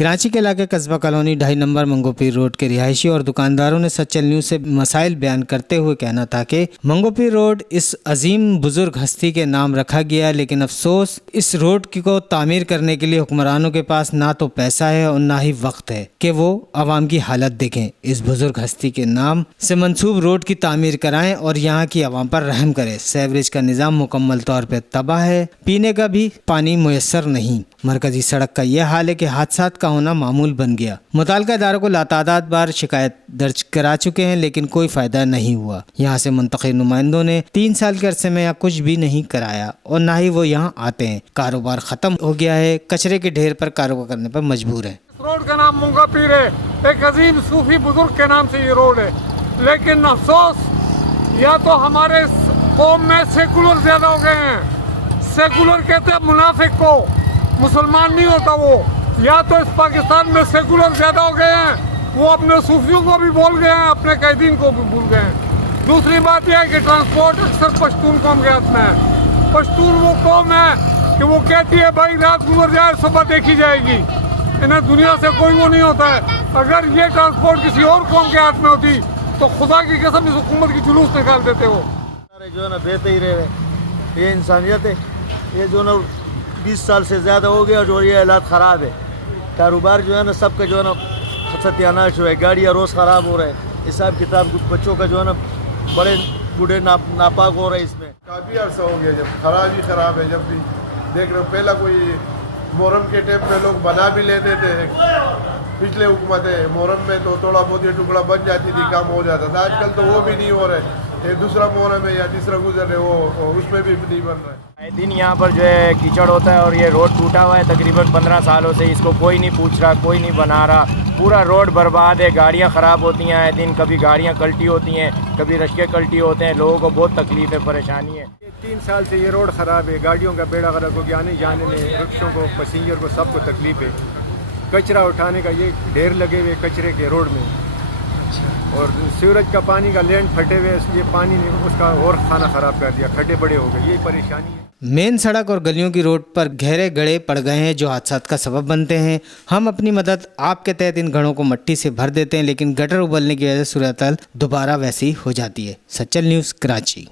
कराची के इलाके कस्बा कॉलोनी 2.5 नंबर मंगोपीर रोड के रिहायशी और दुकानदारों ने सच्चल न्यूज़ से मसाइल बयान करते हुए कहना था कि मंगोपीर रोड इस अजीम बुजुर्ग हस्ती के नाम रखा गया, लेकिन अफसोस इस रोड को तामीर करने के लिए हुक्मरानों के पास ना तो पैसा है और ना ही वक्त है कि वो आवाम की हालत देखें। इस बुजुर्ग हस्ती के नाम से मंसूब रोड की तामीर कराएं और यहाँ की आवाम पर रहम करें। सेवरेज का निज़ाम मुकम्मल तौर पर तबाह है, पीने का भी पानी मुयस्सर नहीं। मरकजी सड़क का यह हाल है कि हादसात का होना मामूल बन गया। मुताल्लिका इदारों को लातादाद बार शिकायत दर्ज करा चुके हैं, लेकिन कोई फ़ायदा नहीं हुआ। यहाँ से मुंतखब नुमाइंदों ने 3 साल के अरसे में यहाँ कुछ भी नहीं कराया और ना ही वो यहाँ आते हैं। कारोबार ख़त्म हो गया है, कचरे के ढेर पर कारोबार करने पर मजबूर है। रोड का नाम मंगोपीर है, एक अजीम सूफी बुजुर्ग के नाम से ये रोड है, लेकिन अफसोस या तो हमारे कौम में सेकुलर ज़्यादा हो गए हैं। सेकुलर कहते हैं मुनाफिक को, मुसलमान नहीं होता वो। या तो इस पाकिस्तान में सेकुलर ज़्यादा हो गए हैं, वो अपने सूफियों को भी भूल गए हैं, अपने कैदीन को भी भूल गए हैं। दूसरी बात यह है कि ट्रांसपोर्ट अक्सर पश्तून कौम के हाथ में है। पश्तून वो कौम है कि वो कहती है भाई रात गुजर जाए सुबह देखी जाएगी, इन्हें दुनिया से कोई वो नहीं होता है। अगर ये ट्रांसपोर्ट किसी और कौम के हाथ में होती तो खुदा की कसम इस हुकूमत की जुलूस निकाल देते हो। जो है ना बेहतर ही रहे, ये इंसानियत है। ये जो ना 20 साल से ज़्यादा हो गया जो ये हालात ख़राब है। कारोबार जो है ना सबका जो है ना सत्यानाश हुआ है, गाड़ियाँ रोज़ ख़राब हो रहा है। हिसाब किताब बच्चों का जो है ना बड़े बूढ़े नापाक हो रहे हैं। इसमें काफ़ी अर्सा हो गया, जब खराब ही ख़राब है। जब भी देख रहे हो, पहला कोई मुहर्रम के टाइम पे लोग बना भी लेते थे, पिछले हुकूमत है मुहर्रम में तो थोड़ा बहुत ये टुकड़ा बन जाती थी, काम हो जाता था। आजकल तो वो भी नहीं हो रहा है। ये दूसरा मुहर्रम है या तीसरा गुजर है वो उसमें भी नहीं बन रहा है। आए दिन यहाँ पर जो है कीचड़ होता है और ये रोड टूटा हुआ है तकरीबन 15 सालों से। इसको कोई नहीं पूछ रहा, कोई नहीं बना रहा। पूरा रोड बर्बाद है, गाड़ियाँ ख़राब होती हैं आए दिन। कभी गाड़ियाँ कल्टी होती हैं, कभी रश्के कल्टी होते हैं। लोगों को बहुत तकलीफ है, परेशानी है। 3 साल से ये रोड ख़राब है, गाड़ियों का बेड़ा गर्क हो गया, आने जाने में रिक्शों को, पैसेंजर को, सबको तकलीफ है। कचरा उठाने का ये ढेर लगे हुए कचरे के रोड में, और सीवरेज का पानी का लैंड फटे हुए, ये पानी ने उसका और खाना ख़राब कर दिया, खड्डे बड़े हो गए। यही परेशानी है। मेन सड़क और गलियों की रोड पर गहरे गड्ढे पड़ गए हैं जो हादसात का सबब बनते हैं। हम अपनी मदद आपके तहत इन गड्ढों को मिट्टी से भर देते हैं, लेकिन गटर उबलने की वजह से सूरत हाल दोबारा वैसी हो जाती है। सच्चल न्यूज़, कराची।